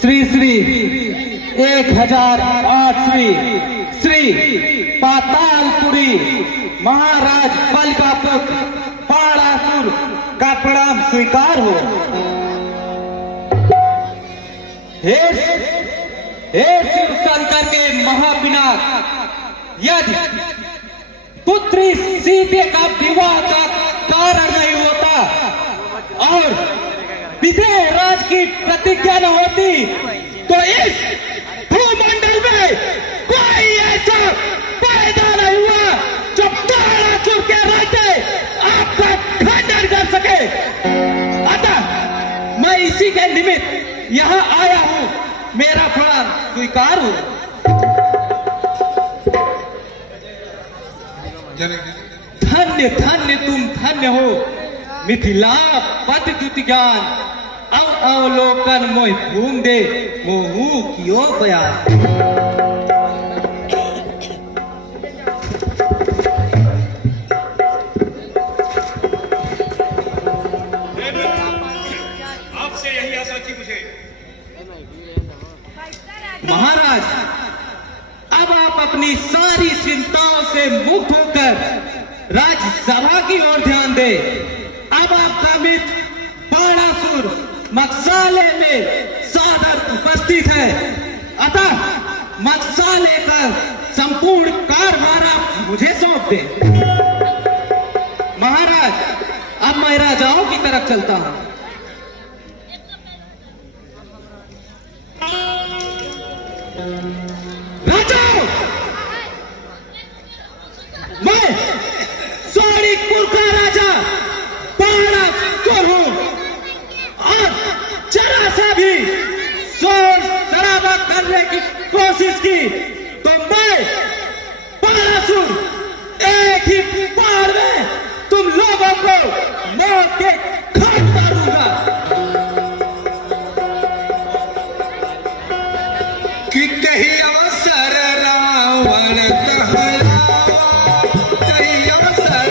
श्री श्री 1008 श्री पातालपुरी महाराज बल का पुत्र बाणासुर का प्रणाम स्वीकार हो। हे शिव शंकर के महाविनाश, यदि पुत्री सीते का विवाह का कारण नहीं होता और विदेह राज की प्रतिज्ञा न होती तो इस भूमंडल में कोई ऐसा पैदा नहीं हुआ जो बाणासुर के रहते आपका खंडन कर सके। अतः मैं इसी के निमित्त यहाँ आया हूँ, मेरा प्रणाम स्वीकार हो। धन्य धन्य तुम धन्य हो मिथिला पति द्युति ज्ञान अवलोकन मोह भूम दे मोहू कियो बयान। आपसे यही आशा थी मुझे। महाराज, अब आप अपनी सारी चिंताओं से मुक्त होकर राज्यसभा की ओर ध्यान दें। अब आपका मित्र बाणासुर मकसाले में सादर उपस्थित है, अतः मकसाले का संपूर्ण कारभार आप मुझे सौंप दें। महाराज, अब मैं राजाओं की तरफ चलता हूं। राजाओं, मैं सोनिकपुर का राजा बाणासुर हूं और जरा सा भी शोर शराबा करने की कोशिश की तो मैं बाणासुर एक ही बार में तुम लोगों को मौत के घाट उतारूंगा। कि कहीं अवसर रावण कहलावा, कहीं अवसर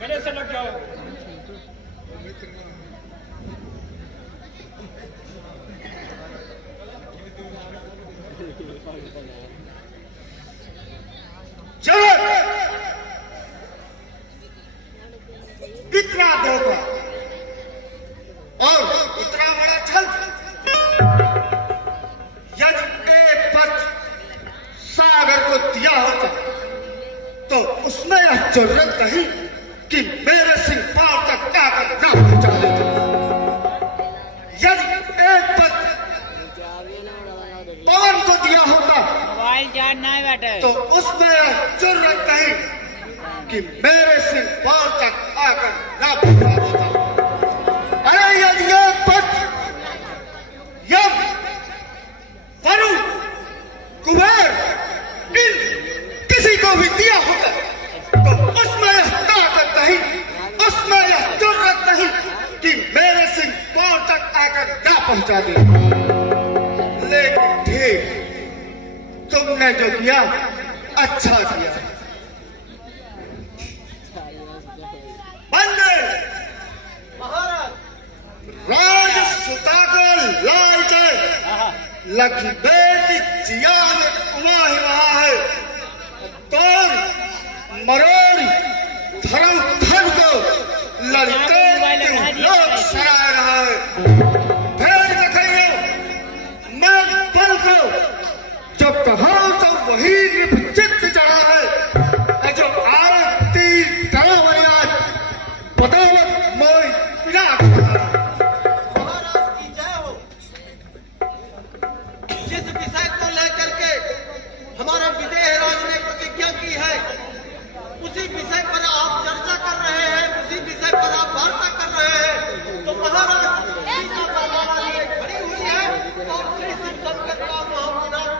गले से लग जाओ। चलो, इतना धोखा और इतना बड़ा छल, यदि एक पत्र सागर को दिया होता तो उसमें यह जरूरत नहीं कि मेरे सिंह पांव तक जाकर ना पहुंचा देते। यदि एक पत्र पवन को दिया होता तो उसमें यह जरूरत नहीं कि मेरे सिंह पांव तक आकर ना पहुंचा देता। अरे यदि एक पत्र यम, वरुण, कुबेर इन किसी को भी दिया होता तो उसमें यह ताकत नहीं, उसमें यह जरूरत नहीं कि मेरे सिंह पांव तक आकर ना पहुंचा दे। लेकिन ठीक तुमने जो किया अच्छा किया। बंदे महाराज, राज सुता को लाल के लखी बेटी जिया में उमा ही रहा है, तो मरोड़ी धर्म धन को लड़के लोग सराय रहा है। फिर देखेंगे मैं बल को जो कहा तो वही निश्चित चढ़ा है, जो आरती तरावरियाज बदौलत मोई विराट महाराज की जय हो। जिस विषय को लेकर के हमारे विदेहराज ने प्रतिज्ञा की है, उसी विषय पर आप चर्चा कर रहे हैं, उसी विषय पर आप वार्ता कर रहे हैं। तो महाराज सीता का लाला लिए खड़ी हुई है और श्री शिव शंकर का महापुराण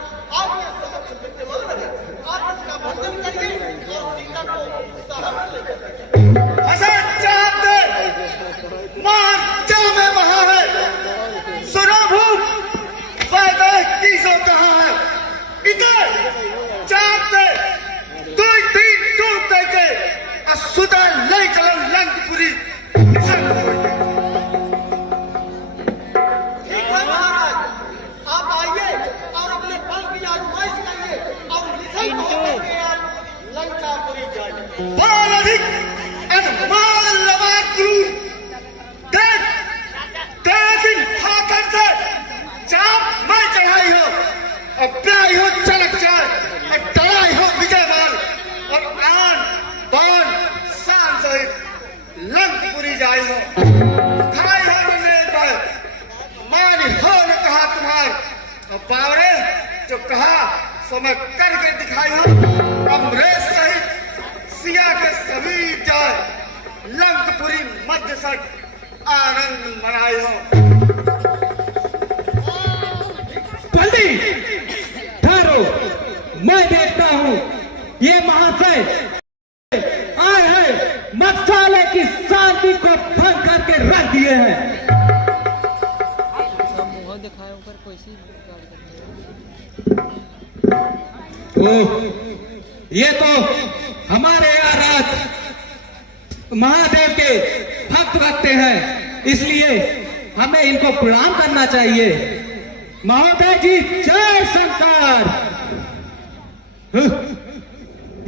आपके समक्ष विद्यमान है। आप इसका भंजन करिए और सीता को साहब ले जाइए। चाहते मार में वहां है, सुनो भूप किसो कहा है, इधर चाहते दो तीन दूर तक सुधा ले चलो लंकपुरी। ठीक है महाराज, आप आइए और अपने बल की आजमाइश करिए और निशल होकर आप लंकापुरी जाइए। बोल अधिक अधमाल लवा गुरु देख तेजिन हाकन से चाप मैं चढ़ाई हो और प्याई हो चलक चाय और डराई हो विजयवान और आन बान शान सहित लंकपुरी जाई हो। खाई हो ने पर मानी हो न कहा तुम्हार और बावरे जो कहा सो मैं करके दिखाई हो। अमरेश सहित सिया के सभी जाए लंकपुरी मध्य सट आनंद मनाई हो। जल्दी ठहरो, मैं देखता हूं ये महाशय आए हैं मत्स्यालय की शांति को भंग करके रख दिए हैं। ओह, ये तो हमारे आराध महादेव के भक्त रखते हैं, इसलिए हमें इनको प्रणाम करना चाहिए। महोदय जी जय शंकर।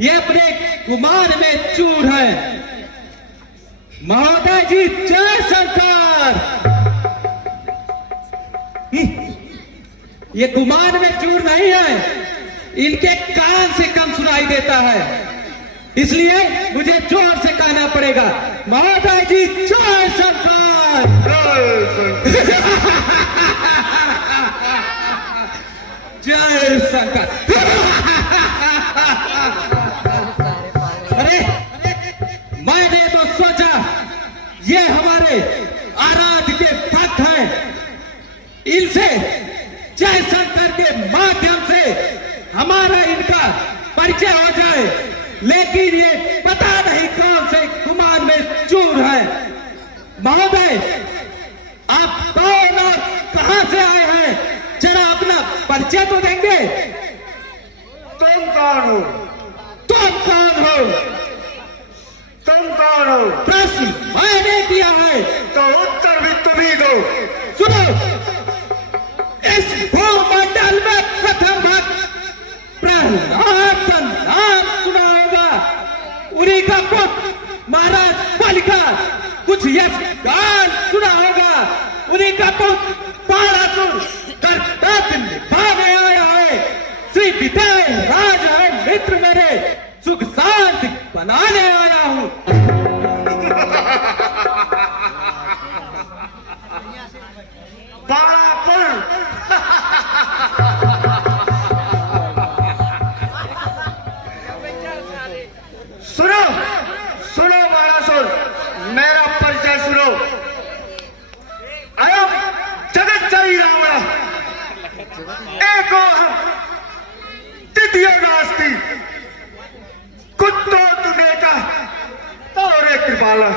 ये अपने कुमार में चूर है। महोदय जी जय शंकर। ये कुमार में चूर नहीं है, इनके कान से कम सुनाई देता है, इसलिए मुझे जोर से कहना पड़ेगा महोदय जी जय शंकर। जय शंकर। अरे मैंने तो सोचा ये हमारे आराध्य के भक्त हैं, इनसे जय शंकर के माध्यम से हमारा इनका परिचय हो जाए, लेकिन ये पता नहीं कौन से कुमार में चूर है। महोदय आप कौन और कहां से आए हैं, जरा अपना परिचय तो देंगे। तुम कौन हो? तुम कौन हो? तुम कौन हो? प्रश्न मैंने दिया है तो उत्तर भी तुम ही दो। सुनो, इस भूमंडल में प्रथम भक्त प्रहलाद का नाम सुना होगा। उन्हीं का पुत्र महाराज बलि का कुछ यश गान सुना होगा। उन्हीं का पुत्र तारासुर कर्तव्य निभाने आया है। श्री विदेहराज है मित्र मेरे, सुख शांति बनाने आया हूँ। सुनो सुनो बाणासुर, मेरा परिचय सुनो। अयम जगच्चरी रावण एको हम द्वितीय नास्ति, कुत्तो तुम्हें का और एक कृपाला।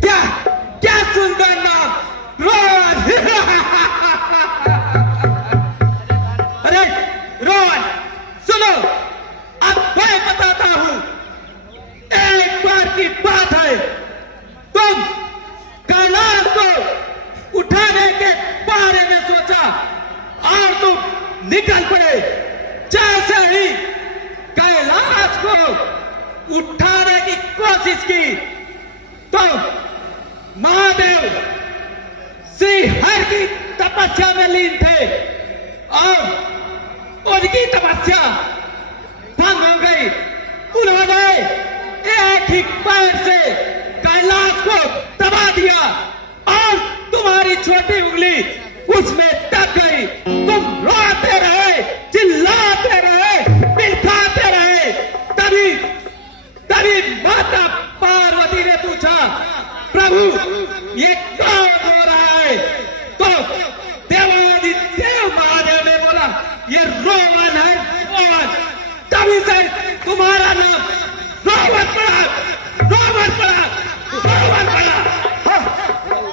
क्या क्या सुंदर नाम रोहन। अरे रोहन सुनो, अब मैं बताता हूं। एक बार की बात है, तुम कैलाश को उठाने के बारे में सोचा और तुम निकल पड़े। जैसे ही कैलाश को उठाने की कोशिश की तो महादेव श्री हर की तपस्या में लीन थे और उनकी तपस्या भंग हो गई। उन्होंने एक ही पैर से कैलाश को दबा दिया और तुम्हारी छोटी उंगली उसमें दब गई। तुम रोते रहे, चिल्लाते रहे, बिलखाते रहे। तभी तभी माता पार्वती ने पूछा, प्रभु ये कौन हो रहा है? तो देवादिदेव महादेव ने बोला, ये रोमन है, रोमन। तभी से तुम्हारा नाम रोमन पड़ा, रोमन पड़ा, रोमन पड़ा।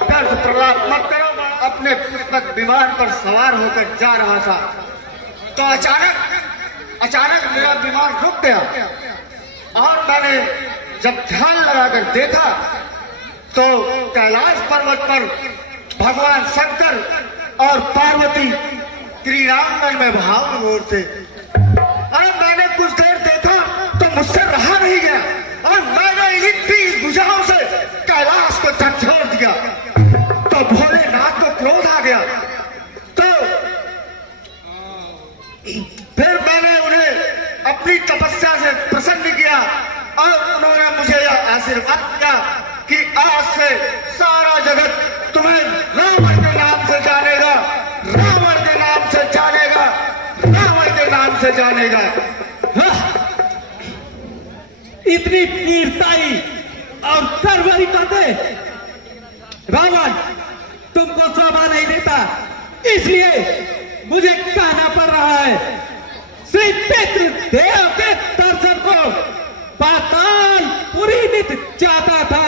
दर्द प्रलाप मत करो। अपने पुस्तक विमान पर सवार होकर जा रहा था तो अचानक मेरा विमान रुक गया और मैंने जब ध्यान लगाकर देखा तो कैलाश पर्वत पर भगवान शंकर और पार्वती क्रीड़ांगन में भाव विभोर थे। अरे मैंने कुछ देर देखा तो मुझसे रहा नहीं गया और मैंने इन्हीं 30 भुजाओं से कैलाश को झकझोर दिया। तो भोलेनाथ को क्रोध आ गया। तो फिर मैंने उन्हें अपनी तपस्या से प्रसन्न किया और उन्होंने मुझे यह आशीर्वाद दिया कि आज से सारा जगत तुम्हें रावण के नाम से जानेगा, रावण के नाम से जानेगा, रावण के नाम से जानेगा। इतनी वीरताई और तरवारी बातें रावण तुमको शोभा नहीं देता, इसलिए मुझे कहना पड़ रहा है। श्री पितृदेव के दर्शन को पाताल पुरी नित चाहता था।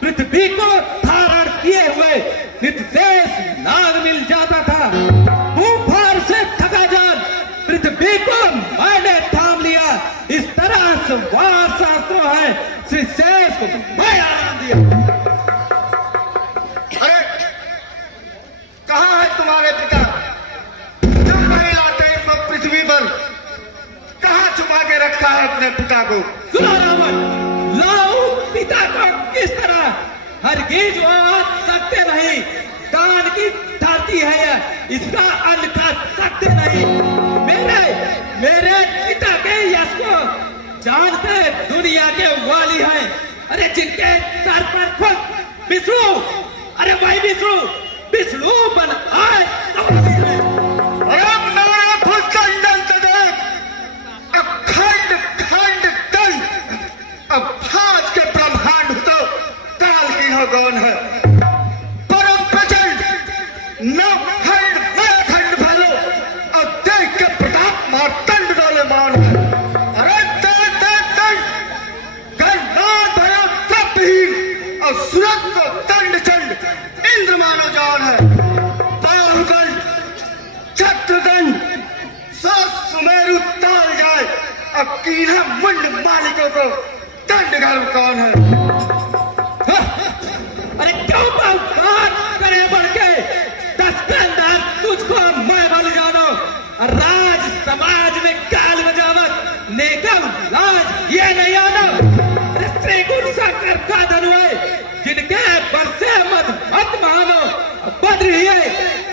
पृथ्वी को धारण किए हुए नित्यशेष नाग मिल जाता था। भूभार से थका जान पृथ्वी को मैंने थाम लिया। इस तरह संवार शास्त्रों है, श्री शेष को मैं आराम दिया। कहाँ है तुम्हारे पिता? जब नहीं लाते तो पृथ्वी पर कहाँ छुपा के रखा है अपने पिता को? सुनो रावण, लाओ पिता को किस तरह हरगिज आ सकते नहीं। दान की धरती है यह, इसका अन्न खा सकते नहीं। मेरे पिता के यश को जानते दुनिया के वाली हैं। अरे जिनके सर पर खुद विष्णु, अरे भाई विष्णु बन आए। अरे मेरा भुजगंडन तो देख, अखंड खंड दंड, अब भाज के ब्रह्मांड तो काल की हो गौन है। परम प्रचंड नव खंड मैं खंड भलो और देख के प्रताप मार्तंड डोले मान है। अरे दंड गणनाथ भया तपहीन और सुरत को दंड चंड इंद्र मानो जान है। बाहुदंड छत्रदंड सुमेरु ताल जाए अब कीन्हा मुंड मालिकों को दंड घर कौन है? अरे क्यों बात करे बढ़ के? 10 के अंदर तुझको मैं बल जानो। राज समाज में काल बजावत नेकम लाज ये नहीं आना। श्री गुरु शंकर का धनु है, जिनके बरसे मत मानो। बद्र ही है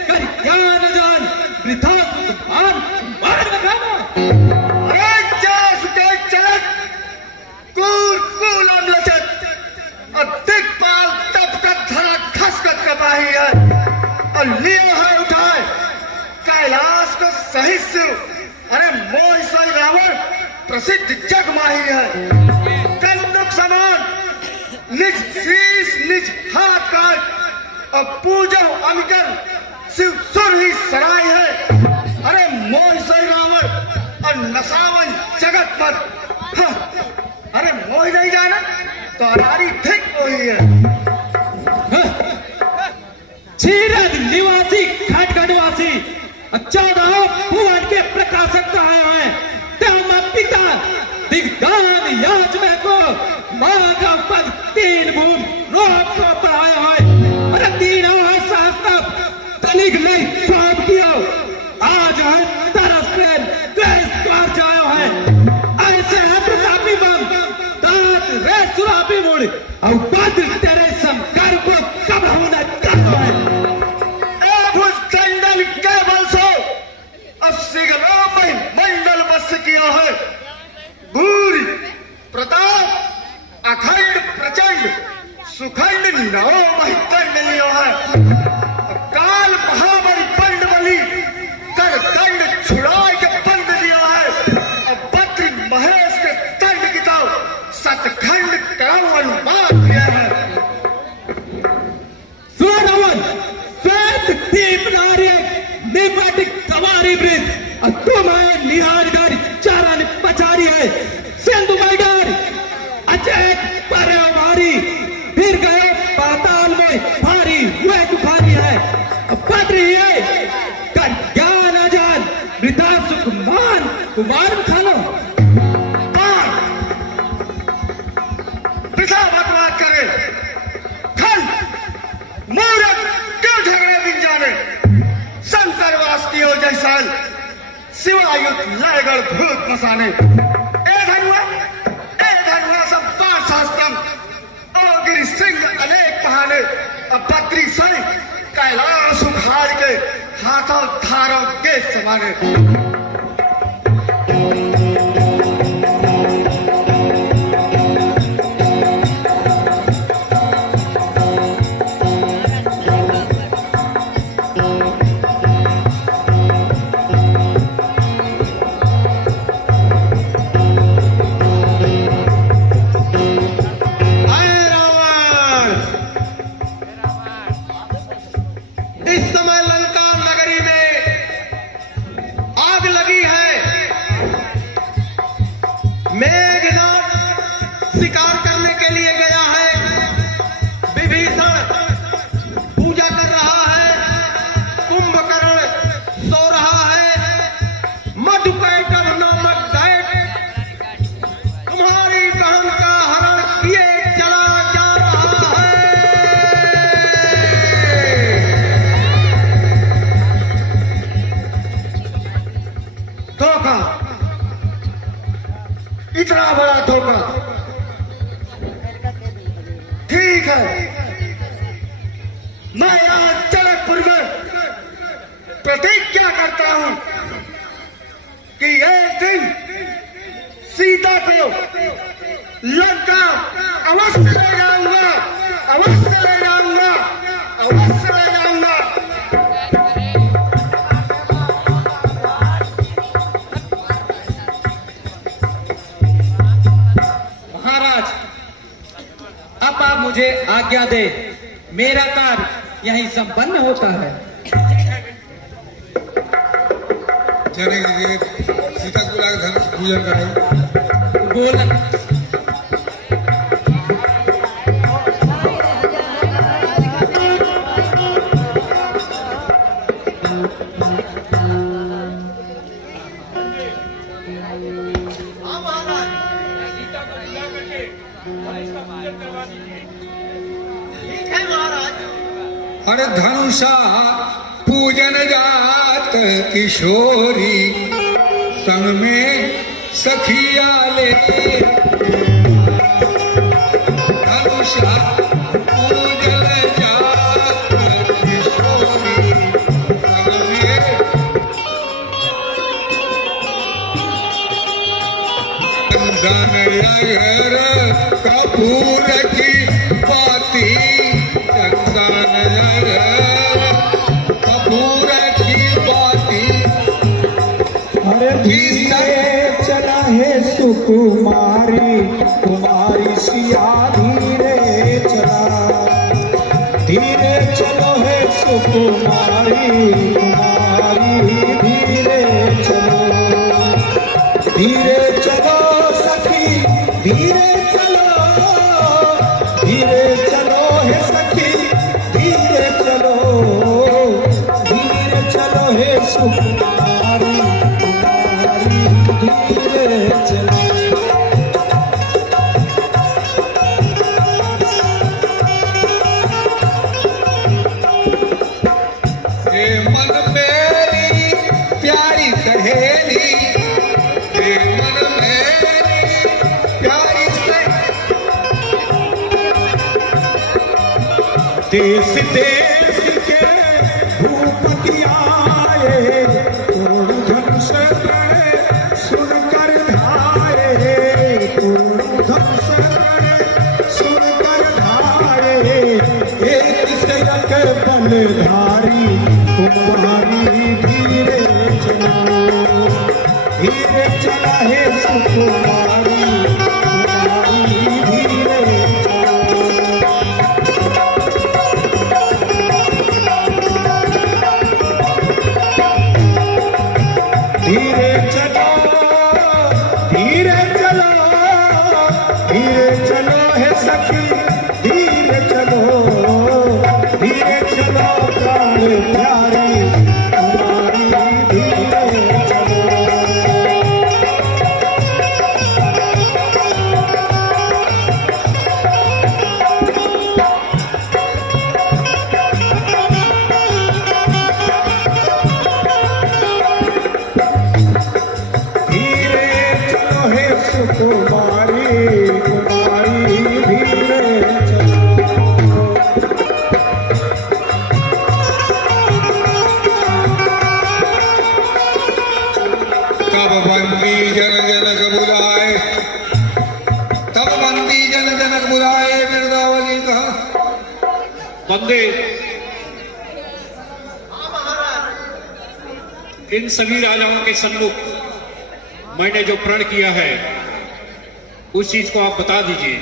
कर ज्ञान जान वृथा सुधान मान बखानो। अरे जैस के चलत कूल अमलचत और दिग्पाल तब तक धरा खसकत कपाही है और लियो है उठाए कैलाश को सही से। अरे मोह सोई रावण प्रसिद्ध जग माही है। कंदुक समान निज शीश निज हाथ काट और पूजो अमिकर शिव सुर ही सराय है। अरे मोह सोई रावण और नसावन जगत पर। अरे मोह नहीं जाना तो अरारी ठीक वही है। क्षीरद निवासी खटखटवासी 14 भुवन के प्रकाशक कहे हैं। तेमा पिता दिग्दान याच में को माधव पद 3 भूम रोप को पढ़ाया है। अरे 3 है शास्त्र तनिक नहीं सौंप दिया। आज है तरस प्रेम द्वेष द्वार जायो है। ऐसे है प्रतापी बम दांत रे सुरापी मुड़ और बद्र तेरे शंकर को कब होना करना है। भुजगंडन के बल से मंडल बस किया है। भूरी प्रताप अखंड प्रचंड सुखंड नौ महितंड लियो है। काल महाबली दीप नारी निपट कवारी वृद्ध तुम है निहारगर चारण पचारी है सिंधु मैडर अचेत पर भारी फिर गए पाताल में भारी वह तूफानी है पदरी है कर ज्ञान अजान वृथा सुख मान कुमार खालो पिता बकवास करे खल मूर्ख क्यों झगड़े बिन जाने शंकर वास की हो जैसा शिवायुत लयगढ़ भूत मसाने ए धनुआ सब पांच शास्त्रम और गिरि सिंह अनेक बहाने अब बकरी सही कैलाश उखाड़ के हाथों धारों देश समाने शिकार करने के लिए गया है विभीषण पूजा कर रहा है कुंभकर्ण सो रहा है मधुकैटभ नामक दैत्य तुम्हारी बहन का हरण किए चला जा रहा है। धोखा इतना बड़ा धोखा ठीक है मैं आज जनकपुर में प्रतिज्ञा करता हूं कि एक दिन सीता को लंका अवश्य ले जाऊंगा अवश्य ले जाऊंगा अवश्य ले जाऊंगा। महाराज अब आप मुझे आज्ञा दे मेरा कार्य यहीं संपन्न होता है। चलिए सीता को लाकर धनुष पूजन कराई बोल सीता को बुला करके और इसका पूजन करवा दीजिए। ठीक है महाराज। अरे धनुषा पूजन जात किशोरी संग में सखिया ले धनुषा पूजन जात किशोरी संग में चंदन अगर कपूर की पाती चंदन कपूर की बाती अरे धीरे चला है सुकुमारी कुमारी सिया धीरे चला धीरे चलो है सुकुमारी कुमारी धीरे चलो सखी धीरे चलो है सखी धीरे चलो है सुकुमारी धीरे चलो। हे मन मेरी प्यारी सहेली हे मन मेरी प्यारी देश देश के भूपति आए तोड़ धनुष सुनकर धाये तोड़ धनुष सुनकर धाये एक सयक बलधारी कुमारी धीरे चला है सुकुमारी कुमारी धीरे चलो। धीरे चलो धीरे चलो धीरे चलो है सखी धीरे चलो प्राण प्यारी हमारी धीरे चलो कुमारी कुमारी धीरे चलो कब बंदी जन जनक बुलाए तब बंदी जन जनक बुलाए बिरदावली कहा बंदे इन सभी राजाओं के सम्मुख मैंने जो प्रण किया है उस चीज को आप बता दीजिए।